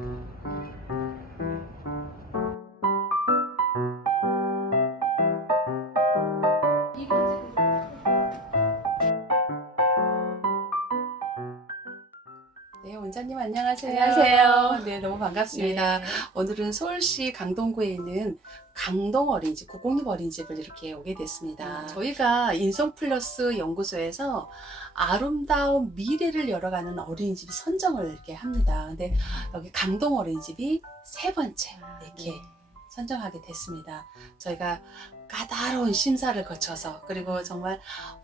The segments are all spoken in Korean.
네, 원장님 안녕하세요. 안녕하세요. 네, 너무 반갑습니다. 네. 오늘은 서울시 강동구에 있는 강동 어린이집, 국공립 어린이집을 이렇게 오게 됐습니다. 저희가 인성플러스 연구소에서 아름다운 미래를 열어가는 어린이집 선정을 이렇게 합니다. 근데 여기 강동 어린이집이 세 번째 이렇게 선정하게 됐습니다. 저희가 까다로운 심사를 거쳐서, 그리고 정말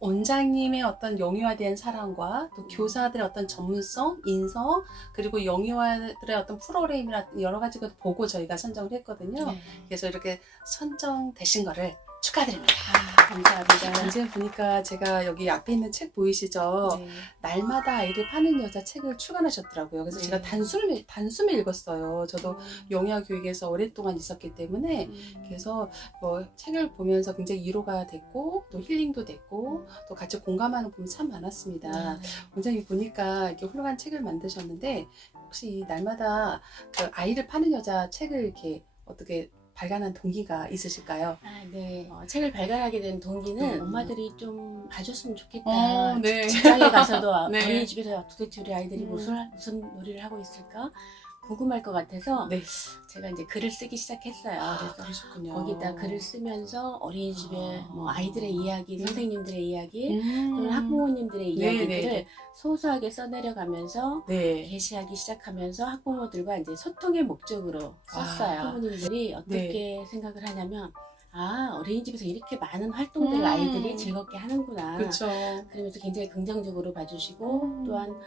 원장님의 어떤 영유아된 사랑과 또 교사들의 어떤 전문성, 인성, 그리고 영유아들의 어떤 프로그램이나 여러 가지 것을 보고 저희가 선정을 했거든요. 네. 그래서 이렇게 선정되신 거를 축하드립니다. 감사합니다. 언제 보니까 제가 여기 앞에 있는 책 보이시죠? 네. 날마다 아이를 파는 여자 책을 출간하셨더라고요. 그래서 네. 제가 단숨에 읽었어요. 저도 영유아 교육에서 오랫동안 있었기 때문에. 그래서 뭐 책을 보면서 굉장히 위로가 됐고 또 힐링도 됐고 또 같이 공감하는 부분이 참 많았습니다. 원장님 보니까 이렇게 훌륭한 책을 만드셨는데 혹시 이 날마다 그 아이를 파는 여자 책을 이렇게 어떻게 발간한 동기가 있으실까요? 네. 책을 발간하게 된 동기는 엄마들이 좀 봐줬으면 좋겠다. 네. 직장에 가서도 네. 어린이집에서 도대체 우리 아이들이 무슨 놀이를 하고 있을까 궁금할 것 같아서 네. 제가 이제 글을 쓰기 시작했어요. 그래서 그러셨군요. 거기다 글을 쓰면서 어린이집의 뭐 아이들의 이야기, 선생님들의 이야기, 또는 음. 학부모님들의 네, 이야기들을 네. 소소하게 써내려가면서 네. 게시하기 시작하면서 학부모들과 이제 소통의 목적으로 썼어요. 학부모님들이 어떻게 생각을 하냐면, 아, 어린이집에서 이렇게 많은 활동들을 아이들이 즐겁게 하는구나. 그렇죠. 그러면서 굉장히 긍정적으로 봐주시고, 또한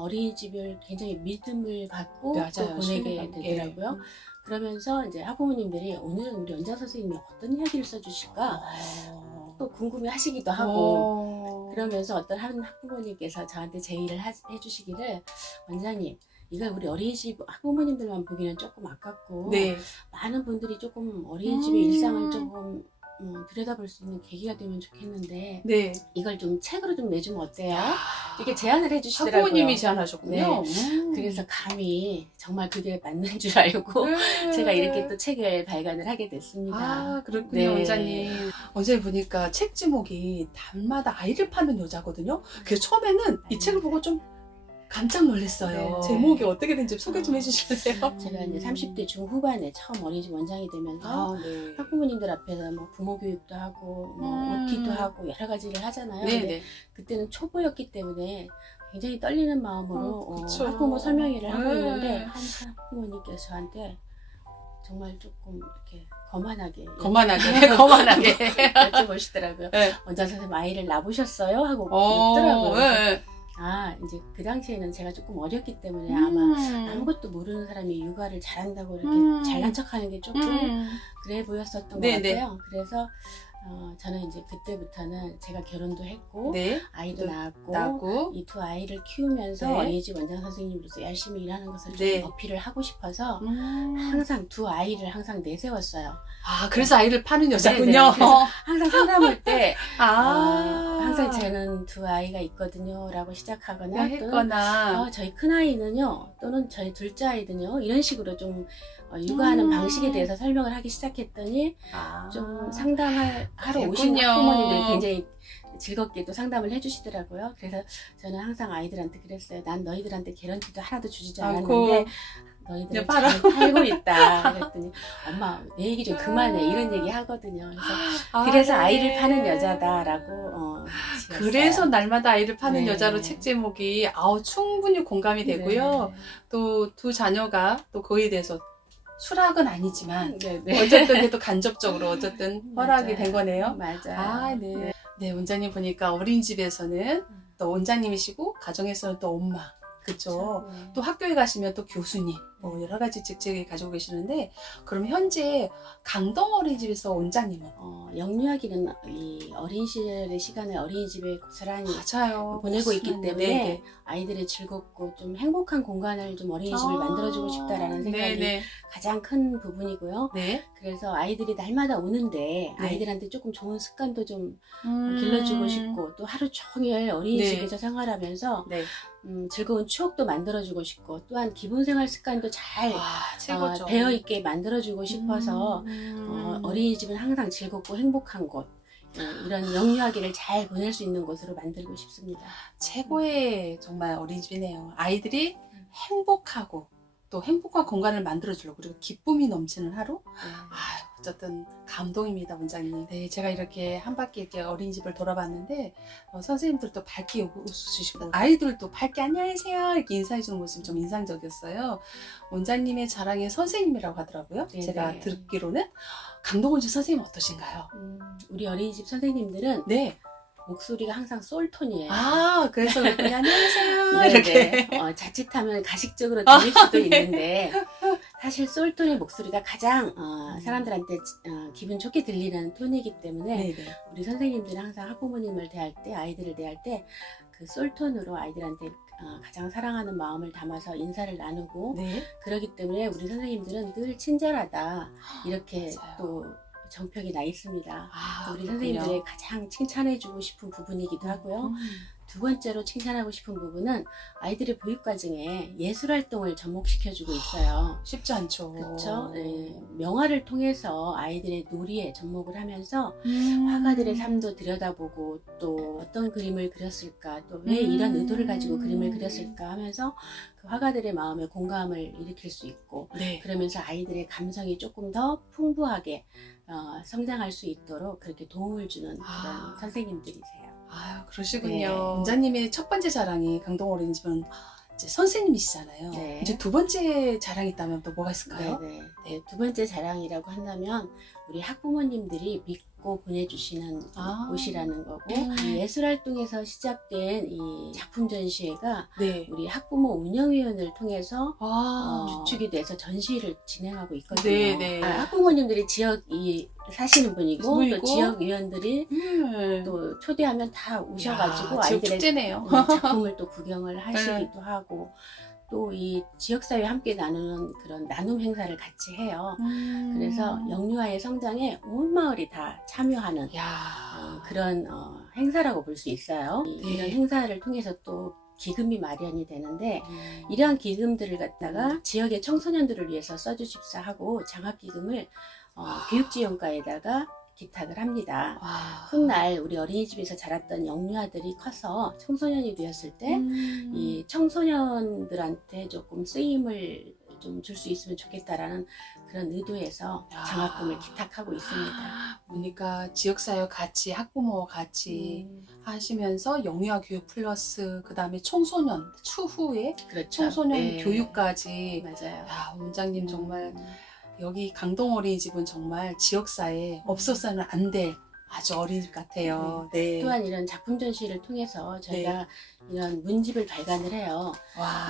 어린이집을 굉장히 믿음을 갖고 맞아요. 또 보내게 신뢰받게. 되더라고요. 그러면서 이제 학부모님들이 오늘은 우리 원장 선생님이 어떤 이야기를 써주실까 또 궁금해 하시기도 하고, 그러면서 어떤 한 학부모님께서 저한테 제의를 해주시기를, 원장님, 이걸 우리 어린이집 학부모님들만 보기는 조금 아깝고, 네. 많은 분들이 조금 어린이집의 일상을 조금 들여다볼 수 있는 계기가 되면 좋겠는데, 네. 이걸 좀 책으로 좀 내주면 어때요? 이렇게 제안을 해주시더라고요. 학부모님이 제안하셨군요. 그래서 감히 정말 그게 맞는 줄 알고 제가 이렇게 또 책을 발간을 하게 됐습니다. 아, 그렇군요, 네. 원장님. 어제 보니까 책 제목이 날마다 아이를 파는 여자거든요. 그래서 처음에는 이 책을 보고 좀 깜짝 놀랐어요. 네. 제목이 어떻게 된지 소개 좀 해주실래요? 제가 이제 30대 중후반에 처음 어린이집 원장이 되면서 네. 학부모님들 앞에서 뭐 부모 교육도 하고 뭐 OT도 하고 여러 가지를 하잖아요. 근데 네네. 그때는 초보였기 때문에 굉장히 떨리는 마음으로 그쵸. 학부모 설명회를 하고 네. 있는데 한 학부모님께서 저한테 정말 조금 이렇게 거만하게 거만하게. 여쭤보시더라고요. 네. 원장 선생님 아이를 낳으셨어요? 하고 묻더라고요. 네. 아, 이제 그 당시에는 제가 조금 어렸기 때문에 아마 아무것도 모르는 사람이 육아를 잘한다고 이렇게 잘난 척하는 게 조금 그래 보였었던 것 네네. 같아요. 그래서 저는 이제 그때부터는 제가 결혼도 했고 네. 아이도 낳았고 나고. 이 두 아이를 키우면서 네. 어린이집 원장 선생님으로서 열심히 일하는 것을 네. 좀 어필을 하고 싶어서 항상 두 아이를 항상 내세웠어요. 아, 그래서 아이를 파는 여자군요. 네네. 그래서 항상 상담할 때 항상 아. 저는 두 아이가 있거든요 라고 시작하거나 또는 했거나. 저희 큰아이는요 또는 저희 둘째 아이는요 이런 식으로 좀 육아하는 방식에 대해서 설명을 하기 시작했더니 좀 상담하러 오신 그랬군요. 학부모님들이 굉장히 즐겁게 또 상담을 해주시더라고요. 그래서 저는 항상 아이들한테 그랬어요. 난 너희들한테 개런티도 하나도 주지 않았는데 너희들은 잘 팔고 있다. 그랬더니 엄마 내 얘기 좀 그만해 이런 얘기 하거든요. 그래서 네. 아이를 파는 여자다라고 지었어요. 그래서 날마다 아이를 파는 네. 여자로 책 제목이 충분히 공감이 되고요. 또 두 자녀가 또 거기에 대해서 수락은 아니지만 네네. 어쨌든 그래도 간접적으로 어쨌든 허락이 맞아요. 된 거네요. 맞아요. 네. 네, 원장님 보니까 어린이집에서는 또 원장님이시고 가정에서는 또 엄마. 그렇죠. 또 학교에 가시면 또 교수님, 뭐 여러 가지 직책을 가지고 계시는데, 그럼 현재 강동 어린이집에서 원장님은? 영유아기는 이 어린 시절의 시간을 어린이집에 고스란히 맞아요. 보내고 있기 때문에 네네. 아이들이 즐겁고 좀 행복한 공간을 좀 어린이집을 만들어주고 싶다라는 생각이 네네. 가장 큰 부분이고요. 네. 그래서 아이들이 날마다 오는데 아이들한테 조금 좋은 습관도 좀 길러주고 싶고 또 하루 종일 어린이집에서 생활하면서 네. 즐거운 추억도 만들어주고 싶고 또한 기본생활 습관도 잘 최고죠. 배어있게 만들어주고 싶어서 어린이집은 항상 즐겁고 행복한 곳, 이런 영유아기를 잘 보낼 수 있는 곳으로 만들고 싶습니다. 최고의 정말 어린이집이네요. 아이들이 행복하고 또 행복한 공간을 만들어주려고 그리고 기쁨이 넘치는 하루. 어쨌든 감동입니다, 원장님. 네, 제가 이렇게 한 바퀴 이렇게 어린이집을 돌아봤는데 선생님들도 밝게 웃으시고 아이들도 밝게 안녕하세요 이렇게 인사해주는 모습이 좀 인상적이었어요. 원장님의 자랑의 선생님이라고 하더라고요. 네네. 제가 듣기로는. 강동원 선생님 어떠신가요? 우리 어린이집 선생님들은 네. 목소리가 항상 솔톤이에요. 그래서 그랬더니 안녕하세요. 네네. 이렇게. 자칫하면 가식적으로 들릴 수도 네. 있는데 사실 솔톤의 목소리가 가장 사람들한테 기분 좋게 들리는 톤이기 때문에 네네. 우리 선생님들은 항상 학부모님을 대할 때, 아이들을 대할 때 그 솔톤으로 아이들한테 가장 사랑하는 마음을 담아서 인사를 나누고 네. 그러기 때문에 우리 선생님들은 늘 친절하다 이렇게 맞아요. 또 정평이 나 있습니다. 우리 그렇군요. 선생님들의 가장 칭찬해주고 싶은 부분이기도 하고요. 두 번째로 칭찬하고 싶은 부분은 아이들의 보육과정에 예술활동을 접목시켜주고 있어요. 쉽지 않죠. 그렇죠. 명화를 통해서 아이들의 놀이에 접목을 하면서 음. 화가들의 삶도 들여다보고 또 어떤 그림을 그렸을까, 또 왜 이런 의도를 가지고 그림을 그렸을까 하면서 그 화가들의 마음에 공감을 일으킬 수 있고, 네. 그러면서 아이들의 감성이 조금 더 풍부하게 성장할 수 있도록 그렇게 도움을 주는 그런 선생님들이세요. 그러시군요. 네. 원장님의 첫 번째 자랑이 강동 어린이집은 이제 선생님이시잖아요. 네. 이제 두 번째 자랑이 있다면 또 뭐가 있을까요? 네네. 네, 두 번째 자랑이라고 한다면 우리 학부모님들이 믿고 보내주시는 곳이라는 거고, 이 예술활동에서 시작된 이 작품 전시회가 네. 우리 학부모 운영위원회를 통해서 주축이 돼서 전시를 진행하고 있거든요. 네네. 학부모님들이 지역이 사시는 분이고 그리고 또 지역위원들이 또 초대하면 다 오셔가지고 지역 아이들의 축제네요. 작품을 또 구경을 하시기도 하고, 또 이 지역사회 함께 나누는 그런 나눔 행사를 같이 해요. 그래서 영유아의 성장에 온 마을이 다 참여하는 그런 행사라고 볼 수 있어요. 이런 행사를 통해서 또 기금이 마련이 되는데, 이러한 기금들을 갖다가 지역의 청소년들을 위해서 써주십사 하고 장학기금을 교육지원과에다가 기탁을 합니다. 훗날 우리 어린이집에서 자랐던 영유아들이 커서 청소년이 되었을 때 이 청소년들한테 조금 쓰임을 좀 줄 수 있으면 좋겠다라는 그런 의도에서 장학금을 기탁하고 있습니다. 보니까 지역사회 같이 학부모와 같이 하시면서 영유아 교육 플러스 그 다음에 청소년 추후에 그렇죠. 청소년 네. 교육까지. 맞아요. 원장님 정말 여기 강동 어린이집은 정말 지역사회에 없어서는 안 될 아주 어린이집 같아요. 네. 또한 이런 작품 전시를 통해서 저희가 이런 문집을 발간을 해요.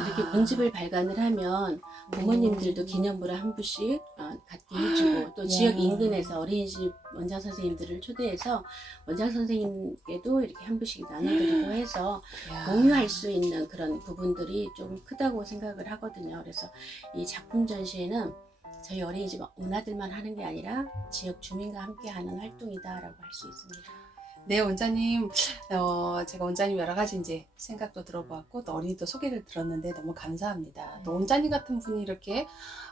이렇게 문집을 발간을 하면 부모님들도 기념부를 한 부씩 갖게 해주고, 또 지역 인근에서 어린이집 원장 선생님들을 초대해서 원장 선생님께도 이렇게 한 부씩 나눠드리고 해서 공유할 수 있는 그런 부분들이 좀 크다고 생각을 하거든요. 그래서 이 작품 전시회는 저희 어린이집 오나들만 하는 게 아니라 지역 주민과 함께 하는 활동이다라고 할 수 있습니다. 네, 원장님. 제가 원장님 여러 가지 이제 생각도 들어보았고 또 어린이도 소개를 들었는데 너무 감사합니다. 또 원장님 같은 분이 이렇게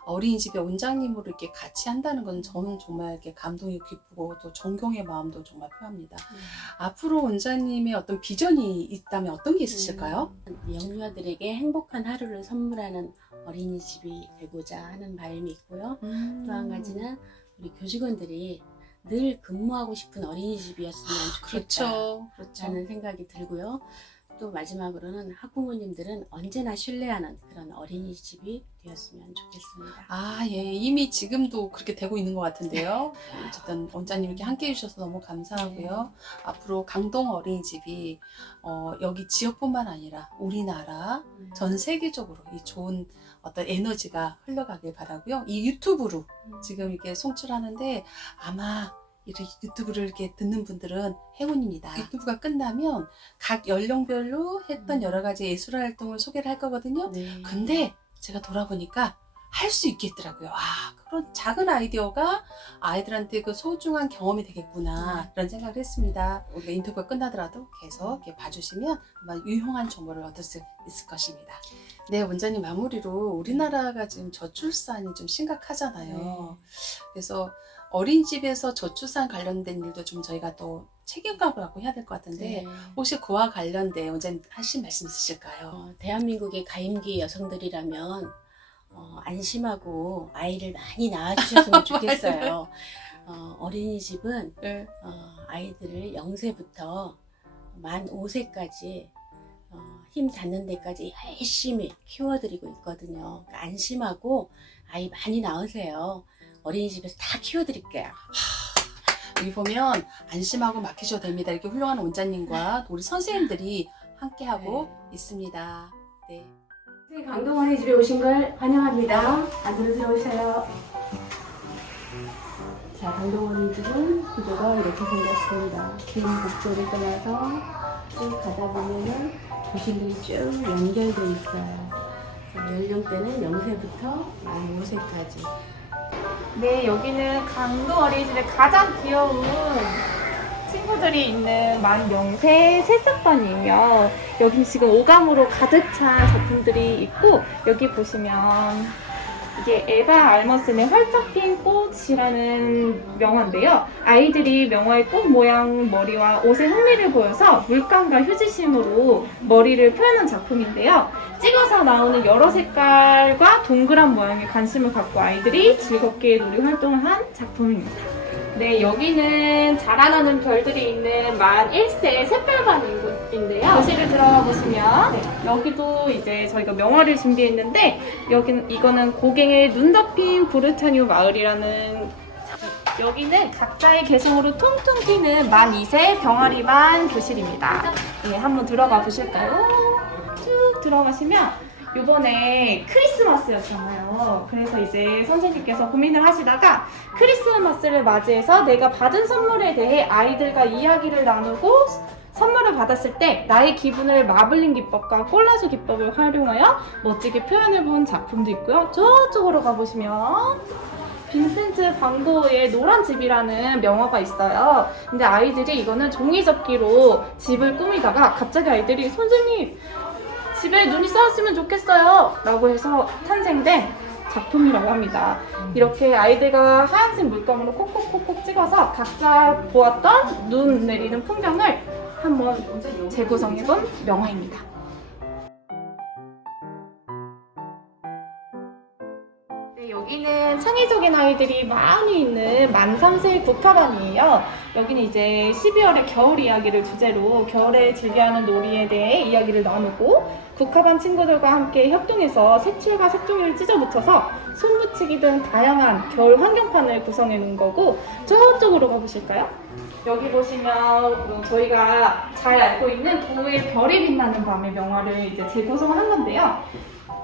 어린이집에 원장님으로 이렇게 같이 한다는 건 저는 정말 이렇게 감동이 기쁘고 또 존경의 마음도 정말 표합니다. 앞으로 원장님의 어떤 비전이 있다면 어떤 게 있으실까요? 영유아들에게 행복한 하루를 선물하는 어린이집이 되고자 하는 바람이 있고요. 또 한 가지는 우리 교직원들이 늘 근무하고 싶은 어린이집이었으면 좋겠다라는 그렇죠. 생각이 들고요. 또 마지막으로는 학부모님들은 언제나 신뢰하는 그런 어린이집이 되었으면 좋겠습니다. 예. 이미 지금도 그렇게 되고 있는 것 같은데요. 어쨌든 원장님 이렇게 함께 해주셔서 너무 감사하고요. 앞으로 강동 어린이집이 여기 지역뿐만 아니라 우리나라 전 세계적으로 이 좋은 어떤 에너지가 흘러가길 바라고요. 이 유튜브로 지금 이렇게 송출하는데 아마 이렇게 유튜브를 이렇게 듣는 분들은 행운입니다. 유튜브가 끝나면 각 연령별로 했던 여러 가지 예술 활동을 소개를 할 거거든요. 근데 제가 돌아보니까 할 수 있겠더라고요. 그런 작은 아이디어가 아이들한테 그 소중한 경험이 되겠구나 이런 생각을 했습니다. 우리가 인터뷰가 끝나더라도 계속 이렇게 봐주시면 아마 유용한 정보를 얻을 수 있을 것입니다. 네, 원장님 마무리로 우리나라가 지금 저출산이 좀 심각하잖아요. 그래서 어린이집에서 저출산 관련된 일도 좀 저희가 또 책임감을 갖고 해야 될 것 같은데 혹시 그와 관련된 원장님 하신 말씀 있으실까요? 대한민국의 가임기 여성들이라면 안심하고 아이를 많이 낳아주셨으면 좋겠어요. 어린이집은 네. 아이들을 0세부터 만 5세까지 힘 닿는 데까지 열심히 키워드리고 있거든요. 그러니까 안심하고 아이 많이 낳으세요. 어린이집에서 다 키워드릴게요. 여기 보면 안심하고 맡기셔도 됩니다. 이렇게 훌륭한 원장님과 우리 선생님들이 함께하고 있습니다. 네. 강동 어린이집에 오신 걸 환영합니다. 안으로 들어오세요. 자, 강동 어린이집은 구조가 이렇게 생겼습니다. 긴 복도를 떠나서 쭉 가다 보면은 교실들이 쭉 연결되어 있어요. 자, 연령대는 0세부터 만 5세까지. 네, 여기는 강동 어린이집의 가장 귀여운 친구들이 있는 만 명세 새싹반이에요. 여기 지금 오감으로 가득 찬 작품들이 있고, 여기 보시면 이게 에바 알머슨의 활짝 핀 꽃이라는 명화인데요. 아이들이 명화의 꽃 모양 머리와 옷에 흥미를 보여서 물감과 휴지심으로 머리를 표현한 작품인데요. 찍어서 나오는 여러 색깔과 동그란 모양에 관심을 갖고 아이들이 즐겁게 놀이 활동을 한 작품입니다. 네, 여기는 자라나는 별들이 있는 만 1세 샛별반인데요. 교실을 들어가 보시면 여기도 이제 저희가 명화를 준비했는데 이거는 고갱의 눈 덮인 부르타뉴 마을이라는 여기는 각자의 개성으로 통통 튀는 만 2세 병아리반 교실입니다. 네, 한번 들어가 보실까요? 쭉 들어가시면 요번에 크리스마스였잖아요. 그래서 이제 선생님께서 고민을 하시다가 크리스마스를 맞이해서 내가 받은 선물에 대해 아이들과 이야기를 나누고 선물을 받았을 때 나의 기분을 마블링 기법과 콜라주 기법을 활용하여 멋지게 표현해 본 작품도 있고요. 저쪽으로 가보시면 빈센트 반 고흐의 노란 집이라는 명화가 있어요. 근데 아이들이 이거는 종이접기로 집을 꾸미다가 갑자기 아이들이 선생님 집에 눈이 쌓였으면 좋겠어요 라고 해서 탄생된 작품이라고 합니다. 이렇게 아이들과 하얀색 물감으로 콕콕콕콕 찍어서 각자 보았던 눈 내리는 풍경을 한번 재구성해본 명화입니다. 네, 여기는 창의적인 아이들이 많이 있는 만 3세 국화반이에요. 여기는 이제 12월의 겨울 이야기를 주제로 겨울에 즐겨하는 놀이에 대해 이야기를 나누고 국화반 친구들과 함께 협동해서 색칠과 색종이를 찢어붙여서 손붙이기 등 다양한 겨울 환경판을 구성해 놓은 거고 저쪽으로 가보실까요? 여기 보시면 저희가 잘 알고 있는 도우의 별이 빛나는 밤의 명화를 이제 재구성한 건데요.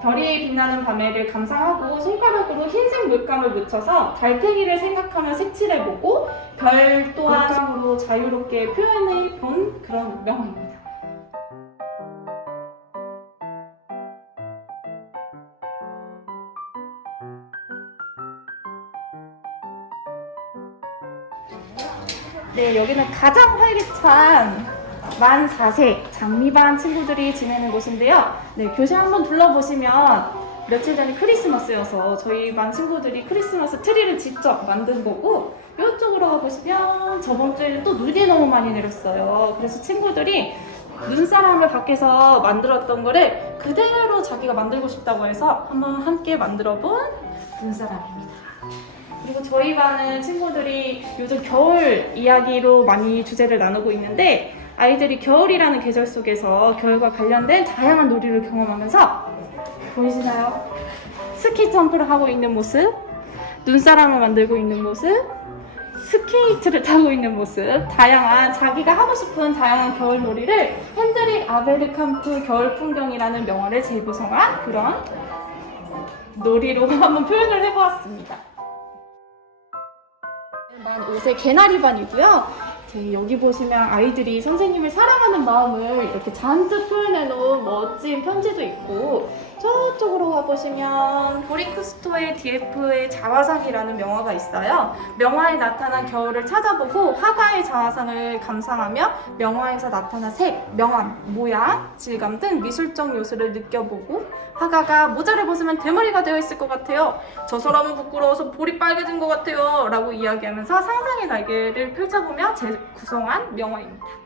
별이 빛나는 밤에를 감상하고 손가락으로 흰색 물감을 묻혀서 달팽이를 생각하며 색칠해보고 별 또한 물감으로 자유롭게 표현해본 그런 명화입니다. 네, 여기는 가장 활기찬 만 4세 장미반 친구들이 지내는 곳인데요. 네, 교실 한번 둘러보시면 며칠 전에 크리스마스여서 저희 반 친구들이 크리스마스 트리를 직접 만든 거고 이쪽으로 가보시면 저번 주에는 또 눈이 너무 많이 내렸어요. 그래서 친구들이 눈사람을 밖에서 만들었던 거를 그대로 자기가 만들고 싶다고 해서 한번 함께 만들어본 눈사람입니다. 그리고 저희 반은 친구들이 요즘 겨울 이야기로 많이 주제를 나누고 있는데 아이들이 겨울이라는 계절 속에서 겨울과 관련된 다양한 놀이를 경험하면서 보이시나요? 스키 점프를 하고 있는 모습, 눈사람을 만들고 있는 모습, 스케이트를 타고 있는 모습, 다양한 자기가 하고 싶은 다양한 겨울 놀이를 핸드릭 아베르캄프 겨울 풍경이라는 명화를 재구성한 그런 놀이로 한번 표현을 해보았습니다. 만 5세 개나리반이고요. 여기 보시면 아이들이 선생님을 사랑하는 마음을 이렇게 잔뜩 표현해놓은 멋진 편지도 있고 저쪽으로 가보시면 보리크스토의 DF의 자화상이라는 명화가 있어요. 명화에 나타난 겨울을 찾아보고 화가의 자화상을 감상하며 명화에서 나타난 색, 명암, 모양, 질감 등 미술적 요소를 느껴보고 화가가 모자를 벗으면 대머리가 되어 있을 것 같아요. 저 사람은 부끄러워서 볼이 빨개진 것 같아요. 라고 이야기하면서 상상의 날개를 펼쳐보며 재구성한 명화입니다.